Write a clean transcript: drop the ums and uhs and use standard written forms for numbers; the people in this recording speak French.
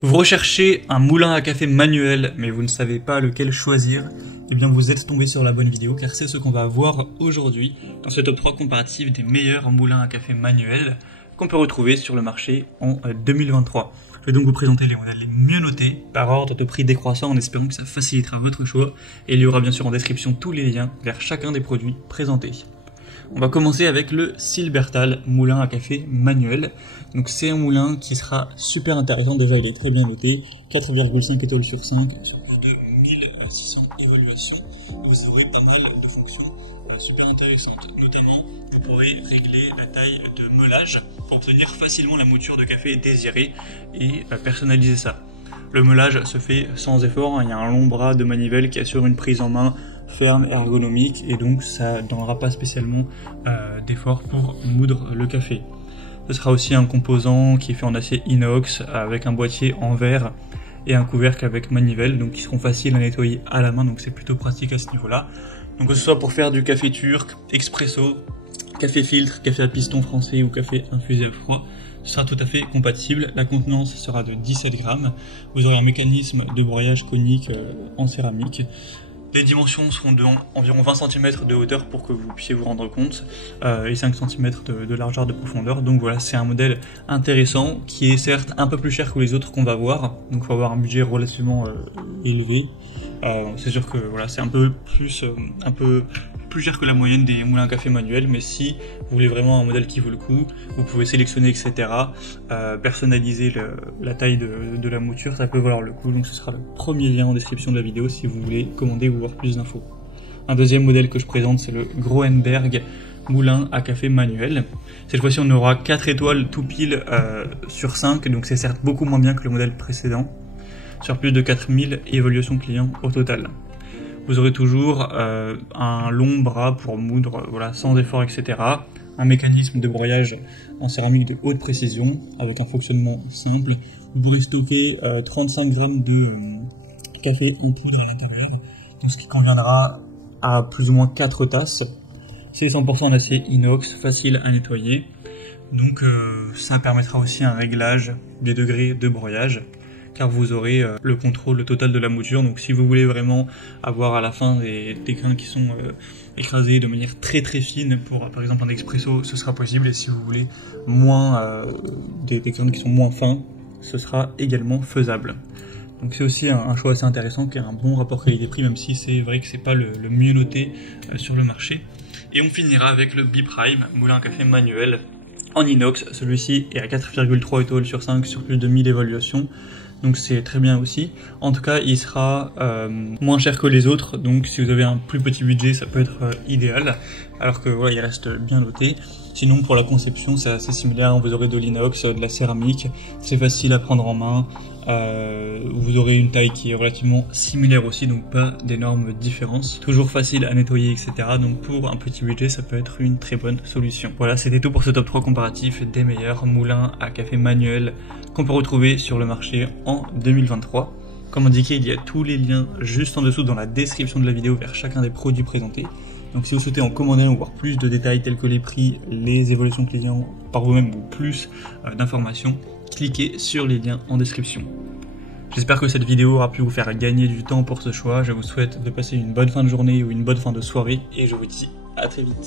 Vous recherchez un moulin à café manuel, mais vous ne savez pas lequel choisir, eh bien vous êtes tombé sur la bonne vidéo, car c'est ce qu'on va voir aujourd'hui dans ce top 3 comparatif des meilleurs moulins à café manuels qu'on peut retrouver sur le marché en 2023. Je vais donc vous présenter les modèles les mieux notés par ordre de prix décroissant en espérant que ça facilitera votre choix, et il y aura bien sûr en description tous les liens vers chacun des produits présentés. On va commencer avec le Silbertal moulin à café manuel. Donc c'est un moulin qui sera super intéressant, déjà il est très bien noté, 4,5 étoiles sur 5, sur plus de 1600 évaluations. Vous aurez pas mal de fonctions super intéressantes, notamment vous pourrez régler la taille de meulage pour obtenir facilement la mouture de café désirée et personnaliser ça. Le meulage se fait sans effort, il y a un long bras de manivelle qui assure une prise en main ferme et ergonomique, et donc ça ne donnera pas spécialement d'effort pour moudre le café. Ce sera aussi un composant qui est fait en acier inox avec un boîtier en verre et un couvercle avec manivelle, donc qui seront faciles à nettoyer à la main, donc c'est plutôt pratique à ce niveau-là. Donc que ce soit pour faire du café turc, expresso, café filtre, café à piston français ou café infusé à froid, ce sera tout à fait compatible. La contenance sera de 17 grammes. Vous aurez un mécanisme de broyage conique en céramique. Les dimensions seront d'environ 20 cm de hauteur pour que vous puissiez vous rendre compte, et 5 cm de largeur de profondeur. Donc voilà, c'est un modèle intéressant qui est certes un peu plus cher que les autres qu'on va voir, donc il faut avoir un budget relativement élevé. C'est sûr que voilà, c'est un peu plus cher que la moyenne des moulins à café manuels, mais si vous voulez vraiment un modèle qui vaut le coup, vous pouvez sélectionner, etc. Personnaliser la taille de la mouture, ça peut valoir le coup, donc ce sera le premier lien en description de la vidéo si vous voulez commander ou voir plus d'infos. Un deuxième modèle que je présente, c'est le Groenberg moulin à café manuel. Cette fois-ci on aura 4 étoiles tout pile sur 5, donc c'est certes beaucoup moins bien que le modèle précédent, sur plus de 4000 évaluations clients au total. Vous aurez toujours un long bras pour moudre, voilà, sans effort, etc. Un mécanisme de broyage en céramique de haute précision avec un fonctionnement simple. Vous pourrez stocker 35 grammes de café en poudre à l'intérieur, donc ce qui conviendra à plus ou moins 4 tasses. C'est 100% en acier inox, facile à nettoyer. Donc ça permettra aussi un réglage des degrés de broyage, car vous aurez le contrôle total de la mouture. Donc si vous voulez vraiment avoir à la fin des grains qui sont écrasés de manière très fine pour par exemple un expresso, ce sera possible, et si vous voulez moins des grains qui sont moins fins, ce sera également faisable. Donc c'est aussi un choix assez intéressant qui a un bon rapport qualité-prix, même si c'est vrai que c'est pas le mieux noté sur le marché. Et on finira avec le B-Prime moulin à café manuel en inox. Celui-ci est à 4,3 étoiles sur 5 sur plus de 1000 évaluations, donc c'est très bien aussi. En tout cas, il sera moins cher que les autres, donc si vous avez un plus petit budget, ça peut être idéal, alors que voilà, il reste bien noté. Sinon, pour la conception, c'est assez similaire, vous aurez de l'inox, de la céramique, c'est facile à prendre en main, vous aurez une taille qui est relativement similaire aussi, donc pas d'énormes différences. Toujours facile à nettoyer, etc. Donc pour un petit budget, ça peut être une très bonne solution. Voilà, c'était tout pour ce top 3 comparatif des meilleurs moulins à café manuel qu'on peut retrouver sur le marché en 2023. Comme indiqué, il y a tous les liens juste en dessous dans la description de la vidéo vers chacun des produits présentés. Donc si vous souhaitez en commander ou voir plus de détails tels que les prix, les évolutions clients par vous-même ou plus d'informations, cliquez sur les liens en description. J'espère que cette vidéo aura pu vous faire gagner du temps pour ce choix. Je vous souhaite de passer une bonne fin de journée ou une bonne fin de soirée, et je vous dis à très vite.